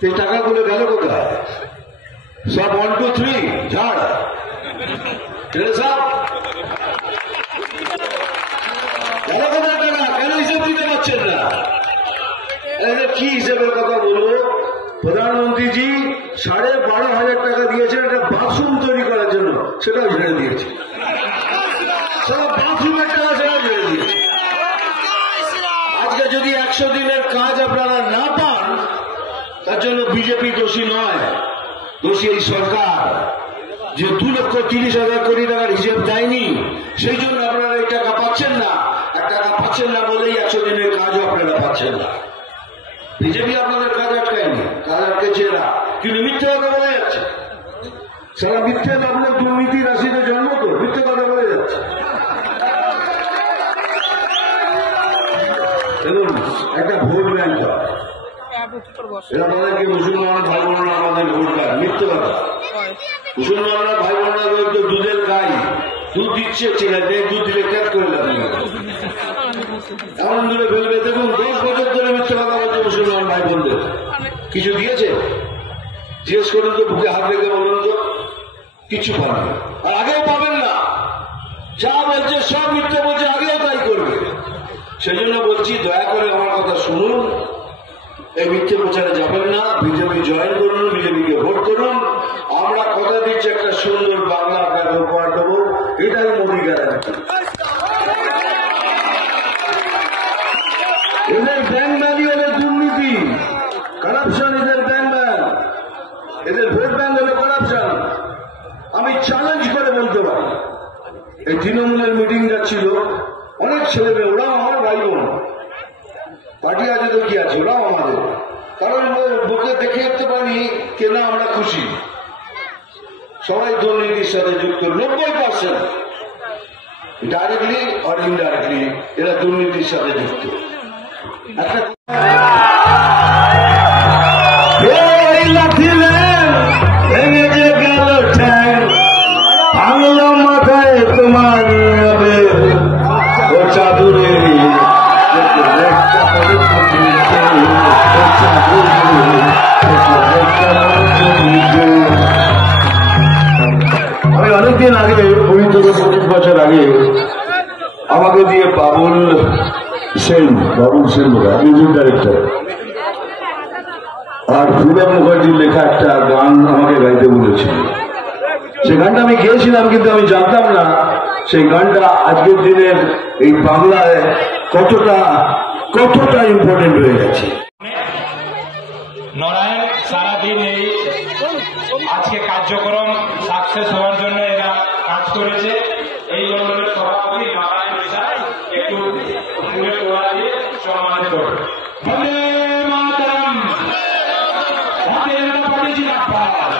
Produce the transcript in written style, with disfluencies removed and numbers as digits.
সেই টাকাগুলো গেল কোথায়? সব 1 2 3 ঝাড় সব গেল কোথায় টাকা? কেন হিসেব দিতে পারছেন না? কি হিসেবের কথা বলবো? প্রধানমন্ত্রীজি 12,500 টাকা দিয়েছেন একটা বাথরুম তৈরি করার জন্য, সেটাও ঝেড়ে দিয়েছে। সব বাথরুমের টাকা সেটাও ঝেড়ে দিয়েছে। আজকে যদি 100 দিনের কাজ আপনারা না পান, তার জন্য বিজেপি দোষী নয়, দোষী এই সরকার, যে 2,30,000 কোটি টাকার হিসেব দেয়নি, সেই জন্য আপনারা এই টাকা পাচ্ছেন না। টাকা পাচ্ছেন না বলেই 100 দিনের কাজও আপনারা পাচ্ছেন না। বিজেপি আপনাদের কাজ আটকায়নি, কাজ আটকেছে না, কিন্তু মিথ্যে কথা বলে যাচ্ছে। সারা মিথ্যে আপনার দুর্নীতি রাশিতে জন্ম তো মিথ্যে কথা বলে যাচ্ছে। দেখুন, একটা ভোট ব্যাংক এরা বলে কি মুসলমান ভাই বোনরা আমাদের ভোট ব্যাংক, মিথ্যে কথা। মুসলমানরা ভাই বোনরা তো দুধের গাই, দুধ দিচ্ছে ঠিক আছে, দুধ দিলে ক্যাচ করে যাবে এমন দূরে ফেলবে। দেখুন 10 বছর ধরে মিথ্যে কথা বলছে মুসলমান ভাই বোনদের, কিছু দিয়েছে? জিজ্ঞেস করুন তো, বুকে হাত রেখে বলুন তো, কিছু পাবেন আর আগেও পাবেন না। যা বলছে সব মিথ্যে বলছে, আগেও তাই করবে। সেই জন্য বলছি, দয়া করে আমার কথা শুনুন, এই মিথ্যে প্রচারে যাবেন না, বিজেপি জয়েন করুন, বিজেপিকে ভোট করুন। আমরা কথা দিচ্ছি একটা সুন্দর বাংলা আপনাকে উপহার দেবো, এটাই মোদী গ্যারান্টি। এদের ব্যাংক ব্যানি, এদের দুর্নীতি, কারাপশন, এদের ব্যাংক ব্যান, এদের ভোট ব্যাংক হলো কারাপশন। আমি চ্যালেঞ্জ করে বলতে পারি, এই তৃণমূলের মিটিং যাচ্ছিল, অনেক ছেলে মেয়ে, ওরাও আমার ভাই বোন, পার্টি আছে তো কি আছে, ওরাও আমাদের। কারণ বুকে দেখে যেতে পারি কেনা আমরা খুশি, সবাই দুর্নীতির সাথে যুক্ত। 90% ডাইরেক্টলি আর ইনডাইরেক্টলি এরা দুর্নীতির সাথে যুক্ত। মাথায় তোমার চাদুরে আমি অনেকদিন আগে, 20-25 বছর আগে, আমাকে দিয়ে বাবুল সেন মিউজিক ডাইরেক্টর আর ফুলন মুখার্জির লেখা একটা গান আমাকে গাইতে বলেছিল। সেই গানটা আমি গেয়েছিলাম, কিন্তু আমি জানতাম না সেই গানটা আজকের দিনের এই বাংলায় কতটা ইম্পর্টেন্ট হয়ে গেছে। নরায়ণ সারাদিন এই আজকে কার্যক্রম সাকসেস হওয়ার জন্য এরা কাজ করেছে। এই দলের সভাপতি নারায়ণ বিশ্বাস একটু ফুলের তোড়া দিয়ে সম্মানিত করবে। বন্দে মাতরম, ভারতীয় জনতা পার্টি জিন্দাবাদ।